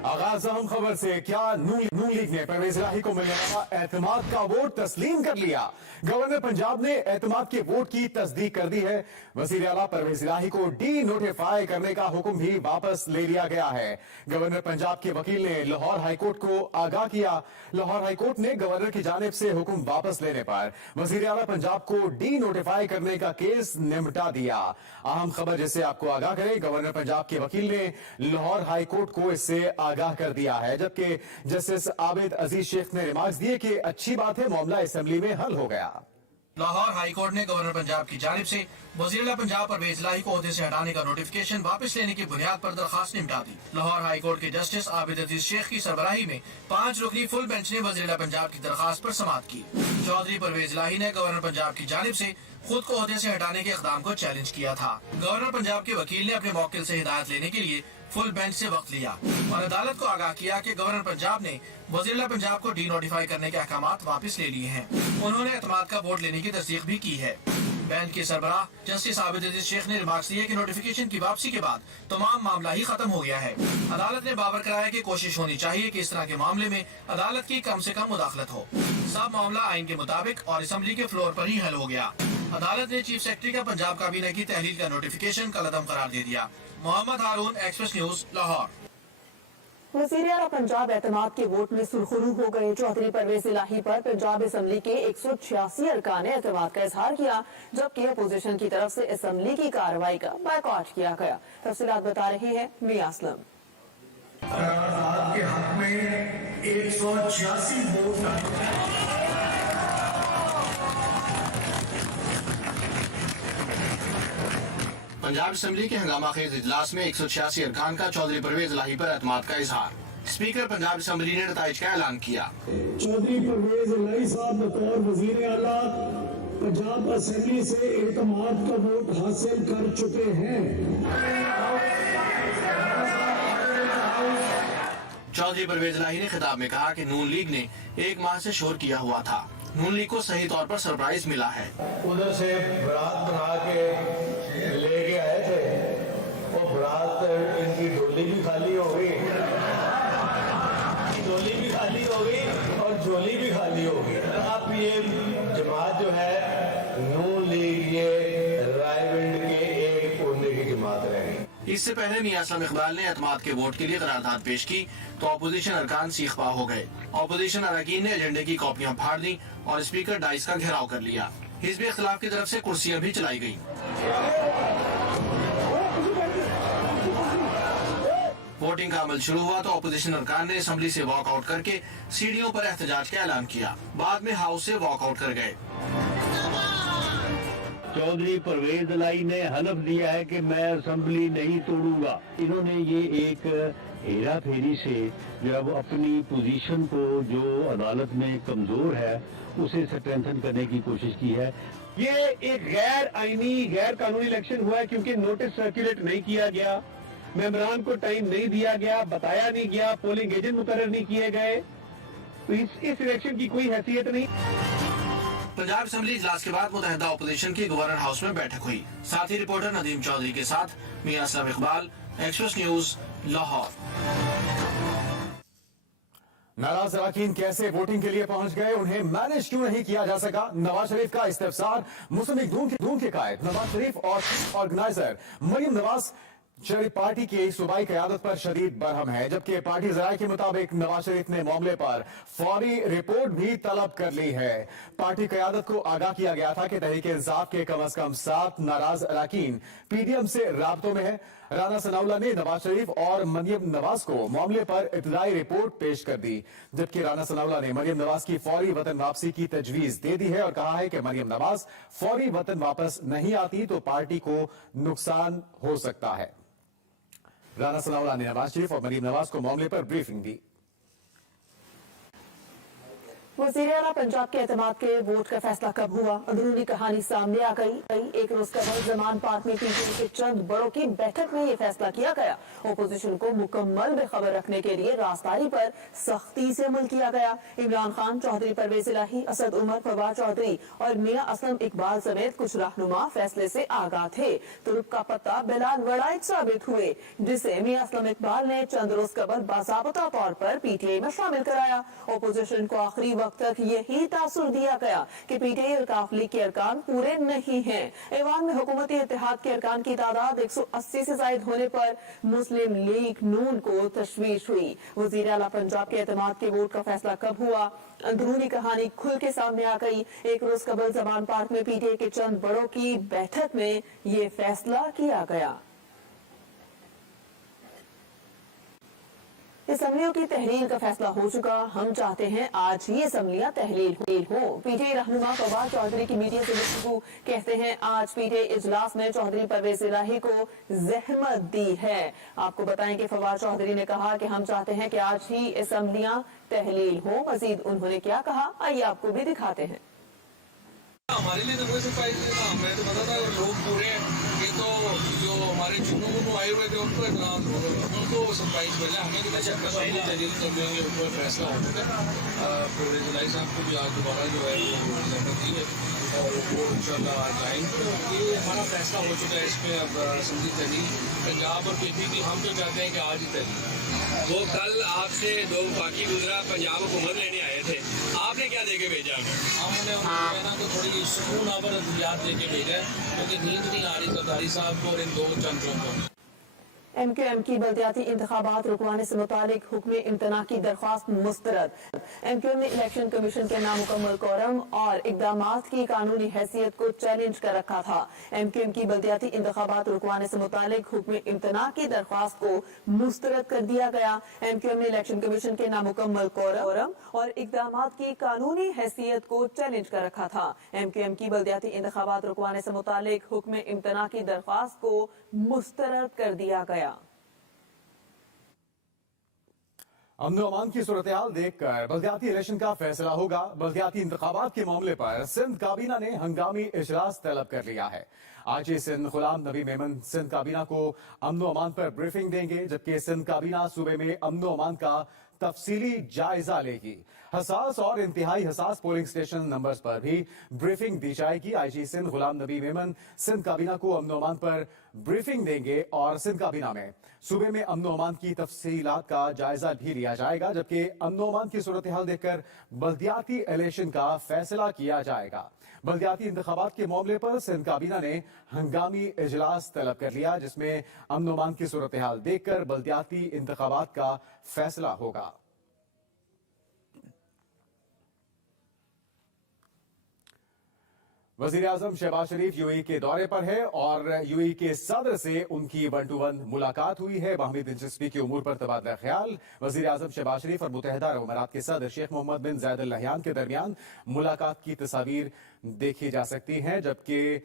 आगाज अहम खबर से, क्या नून लीग ने परवेज इलाही को मिलने वाला एतमाद का वोट तस्लीम कर लिया। गवर्नर पंजाब ने एतमाद के वोट की तस्दीक कर दी है। वजीर आला परवेज इलाही को डी नोटिफाई करने का हुक्म भी वापस ले लिया गया है। गवर्नर पंजाब के वकील ने लाहौर हाईकोर्ट को आगाह किया। लाहौर हाईकोर्ट ने गवर्नर की जानिब से हुक्म वापस लेने पर वजीर आला पंजाब को डी नोटिफाई करने का केस निपटा दिया। अहम खबर जिसे आपको आगाह करे, गवर्नर पंजाब के वकील ने लाहौर हाईकोर्ट को इससे आगाह कर दिया है, जबकि जस्टिस आबिद अजीज शेख ने रिमार्क्स दिए कि अच्छी बात है, मामला असेंबली में हल हो गया। लाहौर हाई कोर्ट ने गवर्नर पंजाब की जानिब से वज़ीर आला पंजाब परवेज इलाही को ओहदे से हटाने का नोटिफिकेशन वापस लेने की बुनियाद पर दरखास्त निपटा दी। लाहौर हाई कोर्ट के जस्टिस आबिद अजीज शेख की सरबराही में 5 रुकनी फुल बेंच ने वज़ीर आला पंजाब की दरखास्त पर समाअत की। चौधरी परवेज इलाही ने गवर्नर पंजाब की जानिब से खुद को ओहदे से हटाने के इक़दाम को चैलेंज किया था। गवर्नर पंजाब के वकील ने अपने मौकिल से हिदायत लेने के लिए फुल बेंच से वक्त लिया और अदालत को आगाह किया कि गवर्नर पंजाब ने वज़ीर आला पंजाब को डी नोटिफाई करने के अहकामात वापस ले लिए हैं। उन्होंने एतमाद का वोट लेने की तस्दीक भी की है। बेंच के सरबराह जस्टिस आबिद अजीज शेख ने रिमार्क्स दिए कि नोटिफिकेशन की वापसी के बाद तमाम मामला ही खत्म हो गया है। अदालत ने बावर कराया कि कोशिश होनी चाहिए कि इस तरह के मामले में अदालत की कम से कम मुदाखलत हो। सब मामला आइन के मुताबिक और असेंबली के फ्लोर पर ही हल हो गया। अदालत ने चीफ सेक्रेटरी का पंजाब काबीना की तहलील का नोटिफिकेशन कलअदम करार दे दिया। मोहम्मद हारून, एक्सप्रेस न्यूज, लाहौर। वज़ीर आला पंजाब एतमाद के वोट में सुरखरू हो गए। चौधरी परवेज इलाही पर पंजाब असेंबली के 186 अरकान ने एतमाद का इजहार किया, जबकि अपोजिशन की तरफ से असेंबली की कार्रवाई का बायकॉट किया गया। तफसीलात बता रहे हैं मियां असलम। करारदाद के हक में 186 वोट पंजाब असेंबली के हंगामा खेज इजलास में 186 अरकान का चौधरी परवेज इलाही पर एतमाद का इजहार। स्पीकर पंजाब असेंबली ने नताइज का ऐलान किया। चौधरी परवेज इलाही साहब बतौर वजीर आला पंजाब असेंबली से एतमाद का वोट हासिल कर चुके हैं। चौधरी परवेज इलाही ने खिताब में कहा कि नून लीग ने 1 माह से शोर किया हुआ था। नून लीग को सही तौर पर सरप्राइज मिला है। उधर से बारात बना के लेके आए थे, वो बारात इनकी डोली भी खाली हो गई, डोली भी खाली हो गई और झोली भी खाली हो गई। अब ये जमात जो है नून लीग, ये रायविंड के एक कोने की जमात रहेगी। इससे पहले मियां असलम इकबाल ने एतमाद के वोट के लिए करारदाद पेश की तो अपोजिशन अरकान सीख पा हो गए। अपोजिशन अरकान ने एजेंडे की कॉपियां फाड़ दी और स्पीकर डाइस का घेराव कर लिया। हिज़्ब इख्तिलाफ की तरफ से कुर्सियां भी चलाई गयी। वोटिंग का अमल शुरू हुआ तो अपोजिशन अरकान ने असेंबली से वॉकआउट करके सीढ़ियों पर एहतजाज का ऐलान किया। बाद में हाउस से वॉकआउट कर गए। चौधरी परवेज इलाही ने हलफ दिया है कि मैं असेंबली नहीं तोड़ूंगा। इन्होंने ये एक हेरा फेरी से जब अपनी पोजीशन को जो अदालत में कमजोर है उसे स्ट्रेंथन करने की कोशिश की है। ये एक गैर आईनी गैर कानूनी इलेक्शन हुआ है क्योंकि नोटिस सर्कुलेट नहीं किया गया, मेंबरान को टाइम नहीं दिया गया, बताया नहीं गया, पोलिंग एजेंट मुकर्रर नहीं किए गए, तो इस इलेक्शन की कोई हैसियत नहीं। पंजाब असेंबली इजलास के बाद मुतहदा अपोजिशन की गवर्नर हाउस में बैठक हुई। साथी रिपोर्टर नदीम चौधरी के साथ मियां असलम इकबाल, एक्सप्रेस न्यूज, लाहौर। नाराज अरकान कैसे वोटिंग के लिए पहुंच गए, उन्हें मैनेज क्यों नहीं किया जा सका। नवाज शरीफ का इस्तेफसार मुस्लिम लीग नून के कायद नवाज शरीफ और ऑर्गेनाइजर मरियम नवाज शरीफ पार्टी की सूबाई क़यादत पर शदीद बरहम है, जबकि पार्टी ज़राए के मुताबिक नवाज शरीफ ने मामले पर फौरी रिपोर्ट भी तलब कर ली है। पार्टी क़यादत को आगाह किया गया था कि तहरीक इंसाफ के कम अज कम 7 नाराज अरकान पीडीएम से राब्तों में है। राना सनाउल्लाह ने नवाज शरीफ और मरियम नवाज को मामले पर इब्तदाई रिपोर्ट पेश कर दी, जबकि राना सनाउल्लाह ने मरियम नवाज की फौरी वतन वापसी की तजवीज दे दी है और कहा है कि मरियम नवाज फौरी वतन वापस नहीं आती तो पार्टी को नुकसान हो सकता है। राना सनाउल्लाह ने नवाज शरीफ और मरियम नवाज को मामले पर ब्रीफिंग दी। वज़ीर आला पंजाब के एतमाद के वोट का फैसला कब हुआ? अंदरूनी कहानी सामने आ गई। एक रोज कबल जमान पार्क में पीटीआई के चंद बड़ों की बैठक में ये फैसला किया गया। ओपोजिशन को मुकम्मल बेखबर रखने के लिए राजदारी पर सख्ती से अमल किया गया। इमरान खान, चौधरी परवेज इलाही, असद उमर, फवाद चौधरी और मियां असलम इकबाल समेत कुछ रहनुमा फैसले से आगाह थे। तुरुप का पत्ता बिलाल वड़ाइच साबित हुए, जिसे मियां असलम इकबाल ने चंद रोज कबल बाज़ाब्ता तौर पर पीटीआई में शामिल कराया। ओपोजिशन को आखिरी वक्त तक यही तासुर दिया गया कि पीटीआई और काफ लीग के अरकान पूरे नहीं हैं। ऐवान में हुकूमती इत्तेहाद के अरकान की तादाद 180 से जायद होने पर मुस्लिम लीग नून को तशवीश हुई। वज़ीर आला पंजाब के एतमाद के वोट का फैसला कब हुआ? अंदरूनी कहानी खुल के सामने आ गई। एक रोज कबल जमान पार्क में पीटीआई के चंद बड़ों की बैठक में ये फैसला किया गया। असम्बलियों की तहलील का फैसला हो चुका। हम चाहते हैं आज ही असम्बलियां तहलील हो। पीटीआई रहनुमा फवाद चौधरी की मीडिया से गुफ्तगू, कहते हैं आज पीटीआई इजलास में चौधरी परवेज इलाही को जहमत दी है। आपको बताएं कि फवाद चौधरी ने कहा कि हम चाहते हैं कि आज ही असम्बलियां तहलील हो। मजीद उन्होंने क्या कहा, आइए आपको भी दिखाते हैं। हमारे लिए तो कोई सरप्राइज नहीं था, हमें तो पता था लोग पूरे ये तो जो हमारे चुनू आए हुए थे उनको उनको सरप्राइज मिला। हमें तो तहरीर कर देंगे, ऊपर फैसला हो चुका है। परवेज इलाही साहब को भी आज दोबारा जो है वो जहमत दी है और वो इंशाल्लाह आज आएंगे। ये हमारा फैसला हो चुका है। इसमें अब असम्बली तहलील पंजाब और पीपी की हम तो चाहते हैं कि आज ही तहलील। वो कल आपसे दो बाकी गुजरा पंजाब हुकूमत लेने आए थे, आपने क्या देके भेजा? हमने उनको तो थोड़ी सुकून आवर अद्वियात लेके भेजा है, क्योंकि नींद नहीं आ रही सरदारी साहब को और इन दो चंद्रों को। MQM की बल्दियाती इंतखाबात रुकवाने से मुतालिक हुक्म इम्तना की दरख्वास्त मुस्तरद। MQM ने इलेक्शन कमीशन के नामुकम्मल कोरम और इकदामात की कानूनी हैसियत को चैलेंज कर रखा था। MQM की बल्दियाती इंतखाबात रुकवाने से मुतालिक हुक्म इम्तना की दरख्वास्त को मुस्तरद कर दिया गया। MQM ने इलेक्शन कमीशन के नामुकम्मल कोरम और इकदामात की कानूनी हैसियत को चैलेंज कर रखा था। MQM की बल्दियाती इंतखाबात रुकवाने से मुतालिक हुक्म इम्तना की दरख्वास्त को मुस्तरद कर दिया गया। अमन अमान की सूरत हाल देखकर बल्दियाती इलेक्शन का फैसला होगा। बल्दियाती इंतखाबात के मामले पर सिंध काबीना ने हंगामी इजलास तलब कर लिया है। आज सिंध गुलाम नबी मेमन सिंध काबीना को अमन अमान पर ब्रीफिंग देंगे, जबकि सिंध काबीना सूबे में अमन अमान का तफसीली जायजा लेगी। हसास और इंतहाई हसास पोलिंग स्टेशन नंबर्स पर भी ब्रीफिंग दी जाएगी। आईजी सिंध गुलाम नबी मेमन सिंध काबीना को अमन अमान पर ब्रीफिंग देंगे और सिंध काबीना में सूबे में अमन अमान की तफसीलात का जायजा भी लिया जाएगा, जबकि अमन अमान की सूरत हाल देखकर बल्दियाती इलेक्शन का फैसला किया जाएगा। बल्दियाती इंतखाबात के मामले पर सिंध काबीना ने हंगामी इजलास तलब कर लिया, जिसमें अमन अमान की सूरत हाल देखकर बल्दियाती इंतखाबात का फैसला होगा। वजीर आजम शहबाज शरीफ यूएई के दौरे पर है और यूएई के सदर से उनकी 1-to-1 मुलाकात हुई है। बाहमी दिलचस्पी के उमूर पर तबादला ख्याल। वजीर आजम शहबाज शरीफ और मुत्तहिदा अरब अमीरात के सदर शेख मोहम्मद बिन जायद अल नहयान के दरमियान मुलाकात की तस्वीर देखी जा सकती हैं, जबकि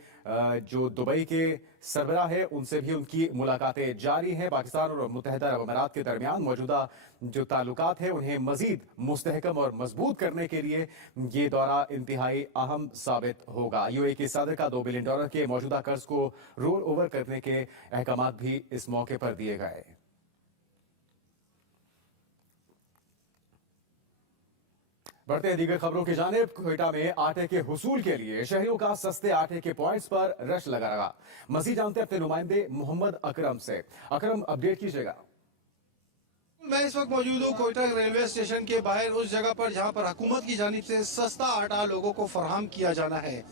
जो दुबई के सरबराह है उनसे भी उनकी मुलाकातें जारी हैं। पाकिस्तान और मुत्तहिदा अरब अमीरात के दरमियान मौजूदा जो ताल्लुकात है उन्हें मजीद मुस्तहकम और मजबूत करने के लिए ये दौरा इंतहाई अहम साबित होगा। यूएई के सदर का $2 बिलियन के मौजूदा कर्ज को रोल ओवर करने के अहकाम भी इस मौके पर दिए गए। बढ़ते हैं दीगर खबरों की जानिब। कोयटा में आटे के हुसूल के लिए शहरियों का सस्ते आटे के पॉइंट्स पर रश लगा रहा। मजीद जानते हैं अपने नुमाइंदे मोहम्मद अकरम से। अकरम, अपडेट कीजिएगा। मैं इस वक्त मौजूद हूँ कोयटा रेलवे स्टेशन के बाहर, उस जगह पर जहाँ पर हुकूमत की जानिब से सस्ता आटा लोगों को फराहम किया जाना है।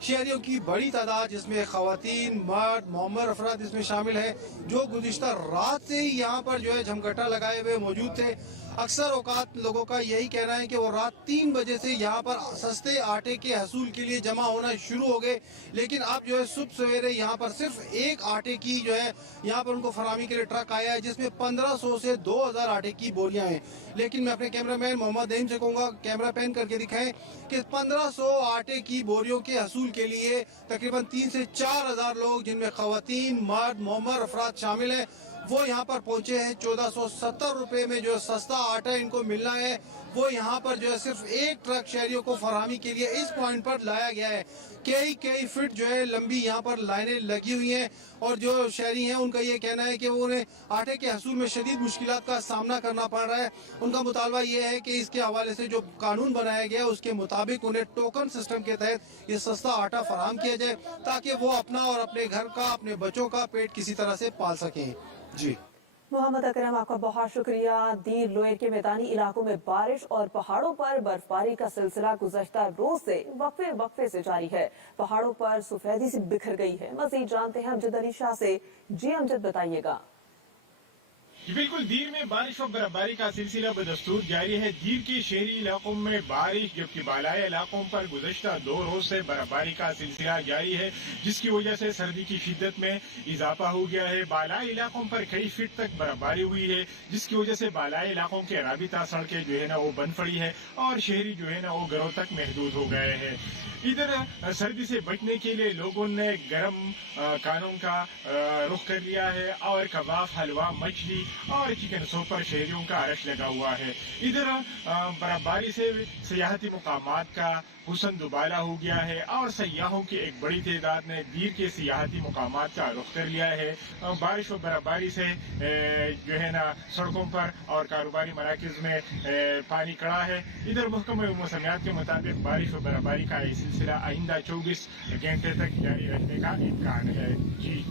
शहरियों की बड़ी तादाद, जिसमें खवातीन, मर्द, मोमर अफराद इसमें शामिल है, जो गुज़िश्ता रात से ही यहाँ पर जो है झमघटा लगाए हुए मौजूद थे। अक्सर औकात लोगों का यही कहना है कि वो रात 3 बजे से यहाँ पर सस्ते आटे के हसूल के लिए जमा होना शुरू हो गए, लेकिन अब जो है सुबह सवेरे यहाँ पर सिर्फ एक आटे की जो है यहाँ पर उनको फराहमी के लिए ट्रक आया है, जिसमें 1500 से 2000 आटे की बोरियां हैं। लेकिन मैं अपने कैमरामैन मोहम्मद नईम से कहूँगा कैमरा पैन करके दिखाएं कि 1500 आटे की बोरियों के हसूल के लिए तकरीबन 3 से 4 हज़ार लोग, जिनमें खवातीन, मर्द, मोमर अफराद शामिल हैं, वो यहाँ पर पहुंचे हैं। 1470 रुपए में जो सस्ता आटा इनको मिलना है वो यहाँ पर जो है सिर्फ एक ट्रक शहरियों को फराहमी के लिए इस पॉइंट पर लाया गया है। कई फीट जो है लंबी यहाँ पर लाइनें लगी हुई हैं और जो शहरी हैं उनका ये कहना है कि वो उन्हें आटे के हसूल में शदीद मुश्किलात का सामना करना पड़ रहा है। उनका मुतालबा ये है कि इसके हवाले से जो कानून बनाया गया है उसके मुताबिक उन्हें टोकन सिस्टम के तहत ये सस्ता आटा फराहम किया जाए ताकि वो अपना और अपने घर का, अपने बच्चों का पेट किसी तरह से पाल सकें। जी मोहम्मद अकरम, आपका बहुत शुक्रिया। दीर लोयर के मैदानी इलाकों में बारिश और पहाड़ों पर बर्फबारी का सिलसिला गुज़श्ता रोज से वक्फे से जारी है। पहाड़ों पर सफेदी से बिखर गई है। मज़ीद जानते हैं अमजद अली शाह से। जी अमजद, बताइएगा। बिल्कुल, दीर में बारिश और बर्फबारी का सिलसिला बदस्तूर जारी है। दीर के शहरी इलाकों में बारिश जबकि बालाई इलाकों पर गुज़श्ता 2 रोज से बर्फबारी का सिलसिला जारी है, जिसकी वजह से सर्दी की शिद्दत में इजाफा हो गया है। बालाई इलाकों पर कई फीट तक बर्फबारी हुई है, जिसकी वजह से बालाई इलाकों के राबिता सड़कें जो है ना वो बंद पड़ी है और शहरी जो है ना वो घरों तक महदूद हो गए हैं। इधर सर्दी से बचने के लिए लोगों ने गर्म कानून का रुख कर लिया है और कबाब, हलवा, मछली और चिकन सूप पर शहरियों का रश लगा हुआ है। इधर बर्फबारी से सियाहती मुकामात का हुस्न दुबाला हो गया है और सयाहों की एक बड़ी तादाद ने दीर के सियाहती मुकामात का रुख कर लिया है। बारिश और बर्फबारी से जो है ना सड़कों पर और कारोबारी मराकज़ में पानी खड़ा है। इधर महकमा मौसमियात के मुताबिक बारिश और बर्फबारी का ये सिलसिला आइंदा 24 घंटे तक जारी रहने का इम्कान है। जी।